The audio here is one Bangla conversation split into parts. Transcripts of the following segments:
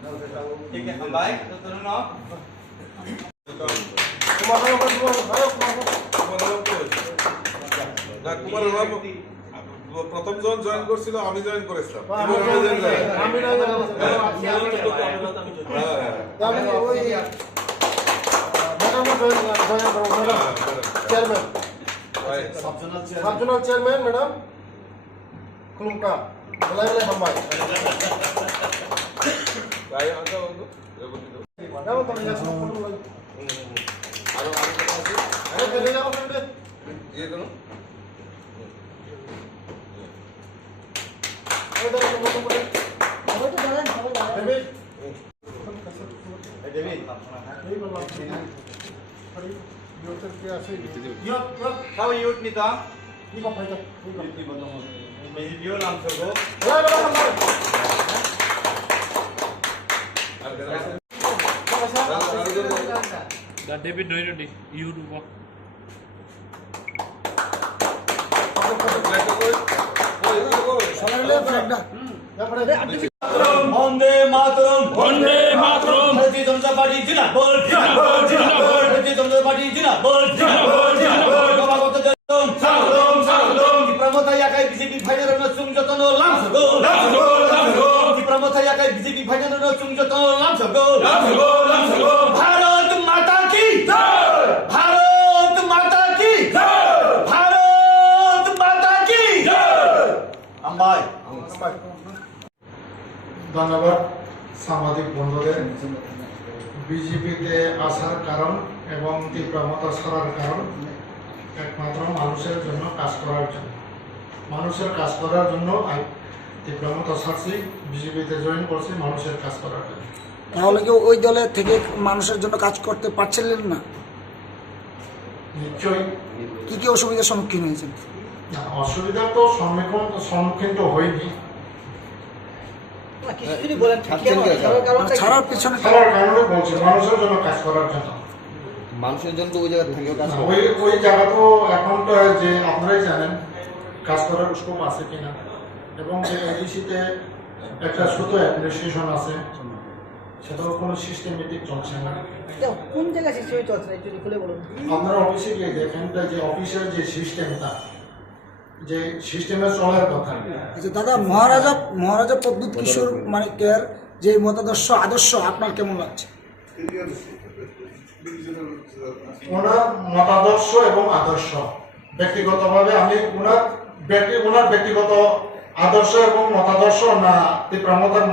ठीक है हम भाई तो तुम ना প্রথম জন জয়েন করছিল আমি জয়েন করেছিলাম সাবজোনাল চেয়ারম্যান ম্যাডাম খুলুমকা বলাই হাম্বাই How you nita? Ini kok banyak. Video langsung go. David doing it. YouTube. Vande Mataram. Vande Mataram. Bharatiya Janata Party Jindabad. Jindabad, Jindabad. Bharatiya Janata Party Jindabad. Jindabad, Jindabad. Babagot Jadong. Salam, salam. Di Pramotha Yakai BJP Bhaidar no Chungjotono Lamsago. Lamsago, Lamsago. Di Pramotha Yakai BJP Bhaidar no Chungjotono Lamsago. Lamsago, Lamsago. Bharat Mata ki Jai. Bharat Mata ki Jai. Bharat Mata ki Jai. Ambai. ধন্যবাদ সাংবাদিক বন্ধুদের। বিজেপিতে আসার কারণ এবং তীব্রমতা ছাড়ার কারণ একমাত্র মানুষের জন্য কাজ করার জন্য। মানুষের কাজ করার জন্য তীব্রমতা ছাড়ছি, বিজেপিতে জয়েন করছি মানুষের কাজ করার জন্য। তাহলে কি ওই দলের থেকে মানুষের জন্য কাজ করতে পারছিলেন না? নিশ্চয়ই। কি কি অসুবিধার সম্মুখীন হয়েছেন? না, অসুবিধার তো সম্মুখীন তো হয়নি। মানে ছাড়ার পিছনে ছাড়ার কারণে বলছি মানুষের জন্য কাজ করার জন্য। মানুষের জন্য তো ওই জায়গা থেকে কাজ করে। ওই জায়গা তো এখন তো যে আপনারাই জানেন কাজ করার স্কোপ আছে কিনা, এবং যে এডিসিতে একটা ছোট অ্যাডমিনিস্ট্রেশন আছে সেটাও কোনো সিস্টেমেটিক চলছে না। কোন জায়গায় সিস্টেমে চলছে না একটু খুলে বলুন। আপনারা অফিসে গিয়ে দেখেন যে অফিসের যে সিস্টেমটা, যে সিস্টেমে চলার কথা। আচ্ছা দাদা, মহারাজা প্রদ্যুৎ কিশোর মানিকের যে মতাদর্শ আদর্শ আপনার কেমন লাগছে? ওনার মতাদর্শ এবং আদর্শ ব্যক্তিগতভাবে আমি ওনার ব্যক্তিগত আদর্শ এবং মতাদর্শ না তীব্রমতার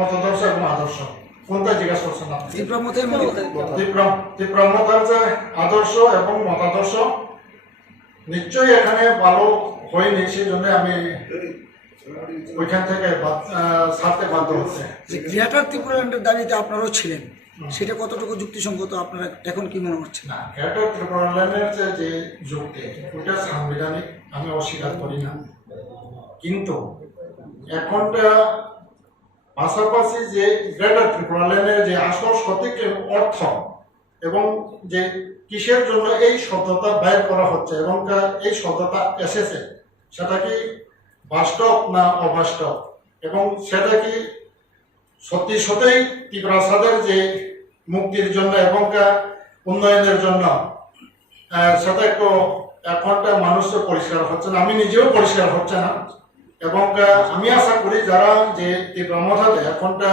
মতাদর্শ এবং আদর্শ কোনটা জিজ্ঞাসা করছেন আপনি? তীব্রমতার যে আদর্শ এবং মতাদর্শ নিশ্চয়ই এখানে ভালো হয়নি, সেই জন্য আমি ওইখান থেকে ছাড়তে বাধ্য হচ্ছে। যে গ্রেটার ত্রিপুরাল্যান্ডের দাবিতে আপনারাও ছিলেন, সেটা কতটুকু যুক্তিসঙ্গত আপনারা এখন কি মনে হচ্ছে? না, গ্রেটার ত্রিপুরাল্যান্ডের যে যুক্তি ওইটা সাংবিধানিক, আমি অস্বীকার করি না, কিন্তু এখনটা পাশাপাশি যে গ্রেটার ত্রিপুরাল্যান্ডের যে আসল সঠিক অর্থ এবং যে কিসের জন্য এই শব্দটা বাইর করা হচ্ছে এবং এই শব্দটা এসেছে সেটা কি বাস্তব না অবাস্তব, এবং সেটা কি সত্যি সত্যিই ত্রিপুরাসাদের যে মুক্তির জন্য এবং উন্নয়নের জন্য, সেটা একটু এখনটা মানুষের পরিষ্কার হচ্ছে না, আমি নিজেও পরিষ্কার হচ্ছে না। এবং আমি আশা করি যারা যে তীব্রমতাতে এখনটা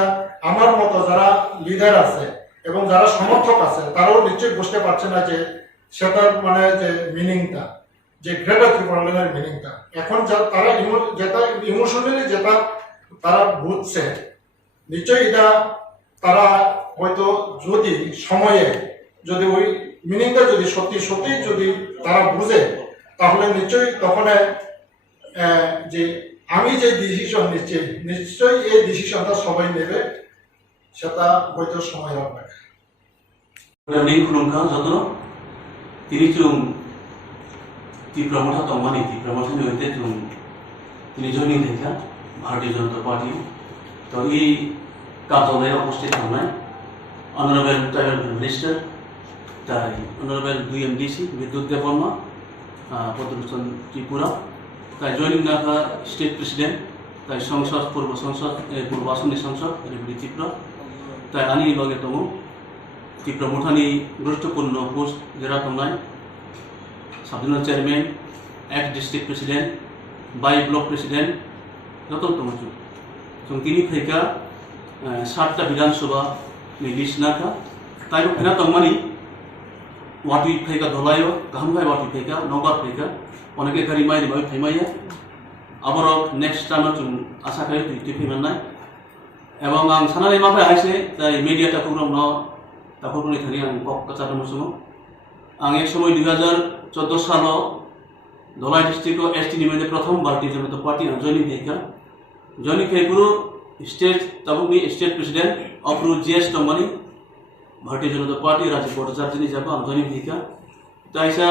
আমার মতো যারা লিডার আছে এবং যারা সমর্থক আছে তারাও নিশ্চয়ই বুঝতে পারছে না যে সেটার মানে যে মিনিংটা, যে গ্রেটার ত্রিপুরাল্যান্ডের মিনিংটা এখন তারা যেটা ইমোশনালি যেটা তারা বুঝছে, নিশ্চয়ই এটা তারা হয়তো যদি সময়ে যদি ওই মিনিংটা যদি সত্যি সত্যি যদি তারা বুঝে, তাহলে নিশ্চয়ই তখন যে আমি যে ডিসিশন নিচ্ছি নিশ্চয়ই এই ডিসিশনটা সবাই নেবে, সেটা হয়তো সময় হবে। ning khulungkha jotoro tini chung তীব্রমথা তমানি তীব্রমথা নিতে chung তিনি joining দেখা ভারতীয় জনতা পার্টি তো এই কার্যালয়ে উপস্থিত থাকায় অনারেবল ট্রাইবেল মিনিস্টার তাই অনারেবল 2 MDC বিদ্যুৎ দেববর্মা পদ্মভূষণ ত্রিপুরা তাই জয়েনিং নাকা স্টেট প্রেসিডেন্ট তাই সংসদ পূর্ব আসননি সংসদ রেপুটি ত্রিপুরা তাই আনি লগে दङ ত্রিপুরা मुठानि गुरुत्वपूर्ण पोस्ट जेराव दंनाय साब division chairman x district president by block president जत दङ जों तिनि फैका 7टा विधानसभा नि लिस्ट नाका ताई फेना दंमानि वाटि फैका धलायो गाहाम भाई वाटि फैका नौबार फैका अनेके गारि माइरि माइ फैमाया आबार नेक्स्ट टाइम जों आशा खायो दुइटि फैमाननाय एवं आं सानानै मा फै हाइसे ताई मीडिया ता प्रग्राम न ताफोरनि थानि आं पक कचार मसुमो आं एक समय 2014 साल धलाई डिस्ट्रिक्ट एसटी निमेदे प्रथम भारतीय जनता पार्टी जॉइनिंग फैका जॉइनिंग फैपुरु स्टेट ताबुकनि स्टेट प्रेसिडेंट अफ्रु जीएस दंमानि भारतीय जनता पार्टी राज्य भट्टाचार्यनि जाबा आं जॉइनिंग फैका ताइसा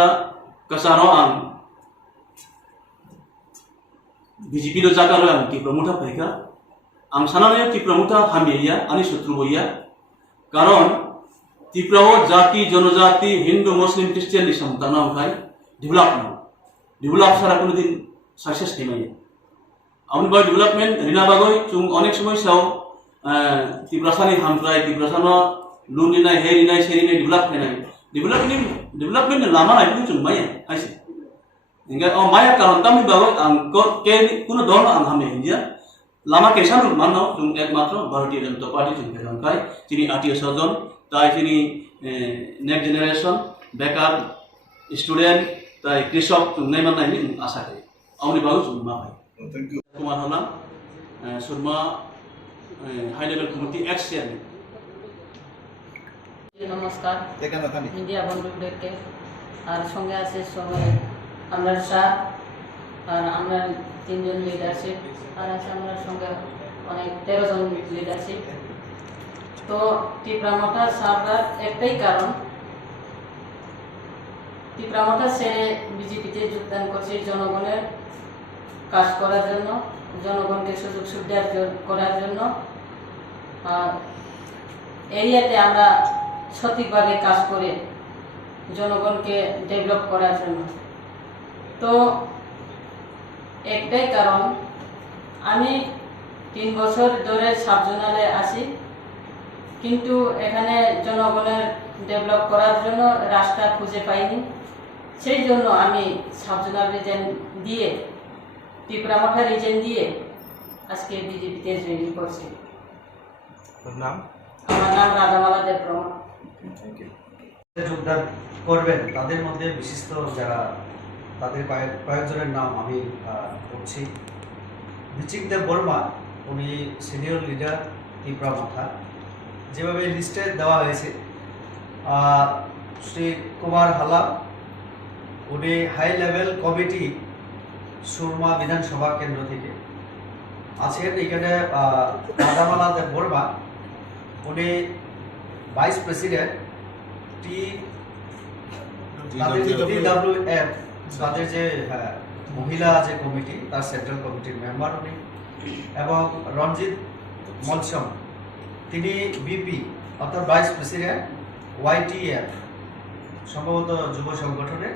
कचाराव आं बीजेपी रो जागारो आं ती प्रमुखा फैका आं सानानै ती प्रमुखा हामिया आनि शत्रु होया कारण त्रिपुराओ जाति जनजाति हिंदू मुस्लिम क्रिश्चियन समताना ओंखाय डेभलप सारा कोनो दिन सक्सेस थैमायो आउन बा डेभलपमेंट रिना बागै जों अनेक समय साव त्रिपुरासानि हामफ्राय त्रिपुरासानो लुनिनाय हेरिनाय सेरिनाय डेभलपमेंट लामा नायखौ जों माया आइसे इंगा ओ माया कारण तामि बागै आं के कोनो दल आं हामे इंडिया लामा केसान मानो जों एकमात्र भारतीय जनता पार्टी जों फेरंखाय तिनि आतिय सजन ताई तिनि नेक्स्ट जेनेरेशन बेकार स्टूडेंट ताई कृषक जों नायमान नायनि आशा खायो आउनि बागै जों मा भाई Kumar Halam Surma high level committee ex chairman नमस्कार मीडिया बंधुদেরকে আর সঙ্গে আছে সময় আমরা স্যার আর আমরা 3 জন লিডারশিপ আর আছে আমরা সঙ্গে অনেক 13 জন লিডারশিপ তো ত্রিপুরা মোটর সারদার একটাই কারণ ত্রিপুরা মোটর ছেড়ে বিজেপিতে যোগদান করছে জনগণের কাজ করার জন্য জনগণকে সুযোগ সুবিধা করার জন্য আর এরিয়াতে আমরা সঠিকভাবে কাজ করে জনগণকে ডেভেলপ করার জন্য তো একটাই কারণ আমি 3 বছর ধরে সাব জোনালে আছি কিন্তু এখানে জনগণের ডেভেলপ করার জন্য রাস্তা খুঁজে পাইনি সেই জন্য আমি সাব জোনাল রিজন দিয়ে ত্রিপুরা মোটর রিজন দিয়ে আজকে বিজেপিতে জয়েন করছি নাম আমার নাম রাধামালা দেববর্মা যোগদান করবেন তাদের মধ্যে বিশিষ্ট যারা তাদের কয়েকজনের নাম আমি করছি বিচিক দেব বর্মা উনি সিনিয়র লিডার ত্রিপুরা মোটর যেভাবে লিস্টে দেওয়া হয়েছে শ্রী কুমার হালাম উনি হাই লেভেল কমিটি সুরমা বিধানসভা কেন্দ্র থেকে আছেন এখানে রাধামালা দেব বর্মা উনি ভাইস প্রেসিডেন্ট TWF তাদের যে মহিলা যে কমিটি তার সেন্ট্রাল কমিটির মেম্বার উনি এবং রঞ্জিত মলসম তিনি বিপি অর্থাৎ ভাইস প্রেসিডেন্ট YTF সম্ভবত যুব সংগঠনের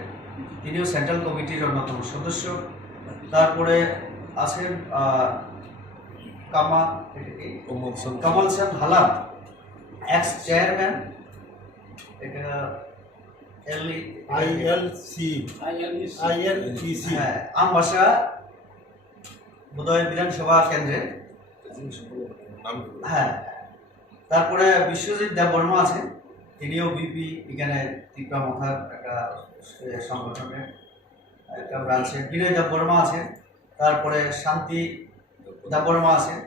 তিনিও সেন্ট্রাল কমিটির অন্যতম সদস্য তারপরে আছেন কমল সেন হালাম এক্স চেয়ারম্যান এটা ILC আমবাসা বোধহয় বিধানসভা কেন্দ্রে হ্যাঁ তারপরে বিশ্বজিৎ দেববর্মা আছেন তিনিও বিপি এখানে ত্রিপুরা মোটর একটা সংগঠনের একটা ব্রাঞ্চে বিনয় দেববর্মা আছেন তারপরে শান্তি দেববর্মা আছেন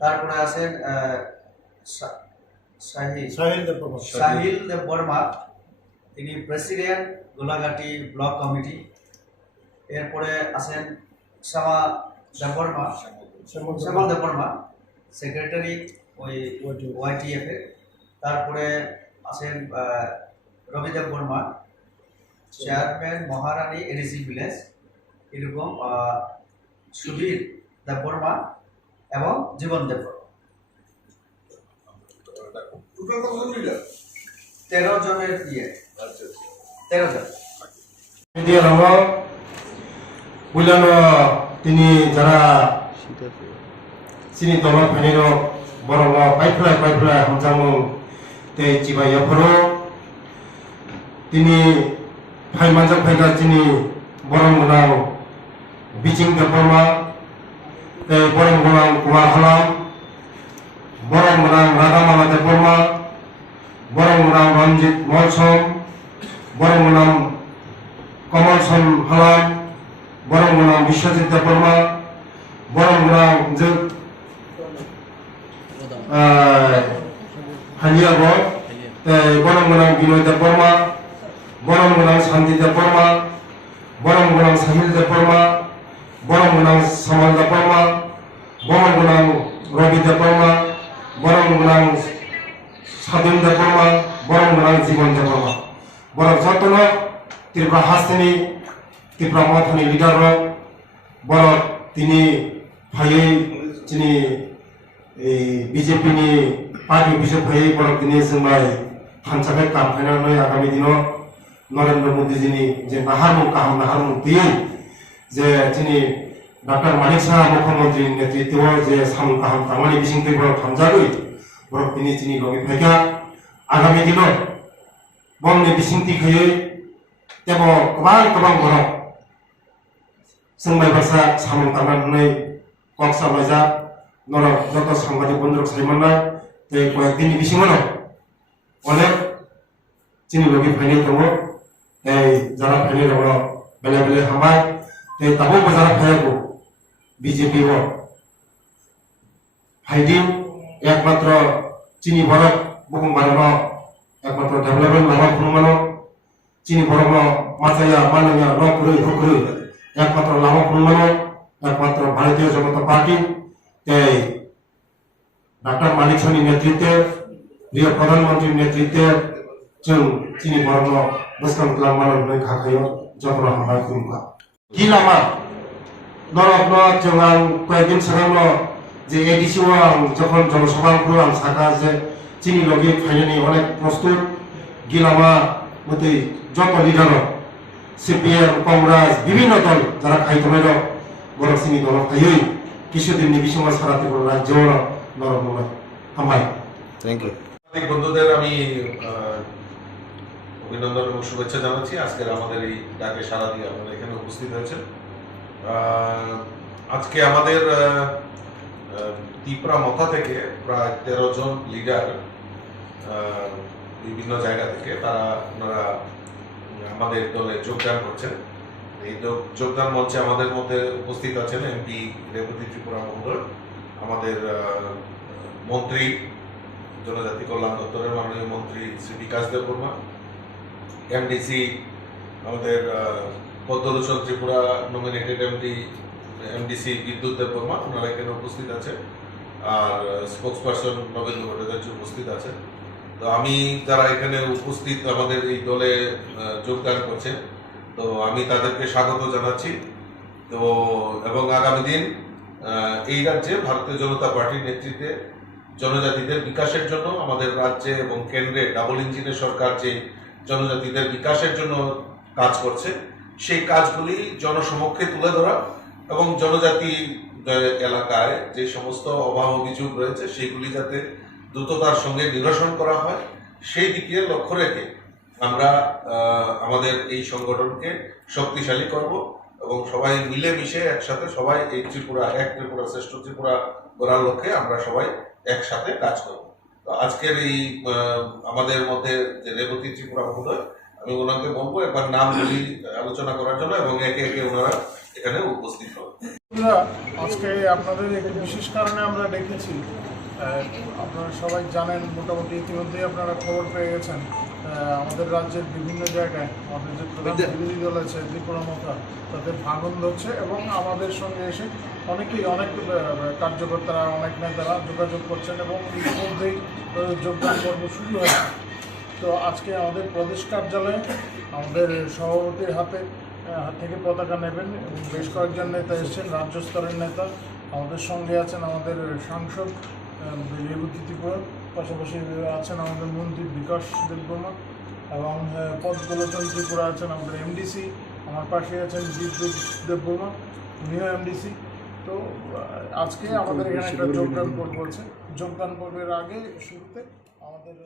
তারপরে আছেন সাহিল দেববর্মা তিনি প্রেসিডেন্ট গোলাঘাটি ব্লক কমিটি এরপরে আছেন শ্যামা দেববর্মা সেক্রেটারি ওই YTF এর তারপরে আছেন রবি দেববর্মা চেয়ারম্যান মহারানী এডিসি ভিলেজ এরকম সুধীর দেববর্মা এবং জীবন দেববর্মা 13 জনের 13 জন মিডিয়া তিনি যারা sini tolong paniro borong paifla hamjamu te cibaya poro tini pai manjak paiga tini borong menang bicing deporma te borong menang kuar halam borong menang radamala deporma borong menang Ranjit Molsom borong menang Kamalson halam borong menang Biswajit deporma borong menang juk Haliago borong menang Binoy deporma borong menang Sandi deporma borong menang Sahil deporma borong menang Samal deporma borong menang Robi deporma borong menang Sadun deporma borong menang Jibon deporma borong jotono Tripura Hastini Tripura Mathani leader rok borong tini bhai tini BJP ni party office bhai borong tini semai hansakai campaign agami dino Narendra Modi ji ने जे नाहारमुख दिए जे जिनी डॉक्टर मानिक शाह मुख्यमंत्री नेतृत्व जे सामुख काहाम तामानि बिसिंगथि बर थामजागै बर तिनि जिनी लगे फैका आगामी दिन बमनि बिसिंगथि खयै तेबो गोबां बर सोंबाय भाषा सामुख तामानि कक्सा बाजा नर जत सांबादिक बंधुक सायमना ते कयेकदिननि बिसिङावनो अनेक जिनी लगे फैनाय दङ যারা ফেলে রঙ বেলে বেলে হামায় তাবো যারা ফেয়াবো বিজেপি ও ফাইডিং একমাত্র চিনি ভারত বুকুম বারণ একমাত্র ডেভেলপমেন্ট লাভা ফুরমানো চিনি ভরম মাচাইয়া মানাইয়া ন করে হুকরে একমাত্র লাভা ফুরমানো একমাত্র ভারতীয় জনতা পার্টি এই ডক্টর মানিক শাহনি নেতৃত্বে প্রিয় প্রধানমন্ত্রীর নেতৃত্বে जों चिनि बरन बसकाम खालामनानै खाखायो जतरा हाबाय खुंबा गिलामा नरकनो जों आं कयेकदिन सिगांनो जे एडिसिओ आं যখন জনসভাগুলো आं साखा जे चिनि लगे फाइनानि अनेक प्रस्तुत गिलामा मते যত লিডার সিপিএম কংগ্রেস বিভিন্ন দল যারা খাইতমাইল বড় চিনি দল খাইयै কিছুদিনनि বিসংবা সারাতে বড় রাজ্য নরকनो হামায় থ্যাংক ইউ বন্ধুদের আমি অভিনন্দন এবং শুভেচ্ছা জানাচ্ছি আজকের আমাদের এই ডাকে সাড়া দিয়ে আপনারা এখানে উপস্থিত হয়েছেন আজকে আমাদের ত্রিপুরা মথা থেকে প্রায় 13 জন লিডার বিভিন্ন জায়গা থেকে ওনারা আমাদের দলে যোগদান করছেন এই যোগদান মঞ্চে আমাদের মধ্যে উপস্থিত আছেন এমপি রেবতী ত্রিপুরা মহোদয় আমাদের মন্ত্রী জনজাতি কল্যাণ দপ্তরের মাননীয় মন্ত্রী শ্রী বিকাশ দেববর্মা এমডিসি আমাদের পদ্মলোচন ত্রিপুরা নমিনেটেড এমডিসি বিদ্যুৎ দেববর্মা ওনারা এখানে উপস্থিত আছেন আর স্পোক্সপারসন নবেন্দু ভট্টাচার্য উপস্থিত আছেন তো আমি যারা এখানে উপস্থিত আমাদের এই দলে যোগদান করছেন তো আমি তাদেরকে স্বাগত জানাচ্ছি তো এবং আগামী দিন এই রাজ্যে ভারতীয় জনতা পার্টির নেতৃত্বে জনজাতিদের বিকাশের জন্য আমাদের রাজ্যে এবং কেন্দ্রে ডাবল ইঞ্জিনের সরকার যে জনজাতিদের বিকাশের জন্য কাজ করছে সেই কাজগুলি জনসমক্ষে তুলে ধরা এবং জনজাতি এলাকায় যে সমস্ত অভাব অভিযোগ রয়েছে সেগুলি যাতে দ্রুততার সঙ্গে নিরসন করা হয় সেই দিকে লক্ষ্য রেখে আমরা আমাদের এই সংগঠনকে শক্তিশালী করব এবং সবাই মিলেমিশে একসাথে সবাই এই ত্রিপুরা এক ত্রিপুরা শ্রেষ্ঠ ত্রিপুরা গড়ার লক্ষ্যে আমরা সবাই একসাথে কাজ করব তো আজকের এই আমাদের মধ্যে যে রেবতী ত্রিপুরা মহোদয় আমি ওনাকে বলবো একবার নামগুলি আলোচনা করার জন্য এবং একে একে ওনারা এখানে উপস্থিত হবেন আজকে আপনাদের একটি বিশেষ কারণে আমরা ডেকেছি আপনারা সবাই জানেন মোটামুটি ইতিমধ্যেই আপনারা খবর পেয়ে গেছেন আমাদের রাজ্যের বিভিন্ন জায়গায় আমাদের যে প্রধান বিরোধী দল আছে ত্রিপুরা মথা তাদের ভাঙন ধরছে এবং আমাদের সঙ্গে এসে অনেক কার্যকর্তারা অনেক নেতারা যোগাযোগ করছেন এবং ইতিমধ্যেই যোগদান পর্ব শুরু হয়েছে তো আজকে আমাদের প্রদেশ কার্যালয়ে আমাদের সভাপতির হাত থেকে পতাকা নেবেন এবং বেশ কয়েকজন নেতা এসেছেন রাজ্য স্তরের নেতা আমাদের সঙ্গে আছেন আমাদের সাংসদ রেবতী ত্রিপুরা পাশাপাশি আছেন আমাদের মন্ত্রী বিকাশ দেববর্মা এবং পদ্মলোচন ত্রিপুরা আছেন আমাদের এমডিসি আমার পাশে আছেন বিদ্যুৎ দেববর্মা উনিও এমডিসি তো আজকে আমাদের এখানে একটা যোগদান পর্ব আছে। যোগদান পর্বের আগে শুরুতে আমাদের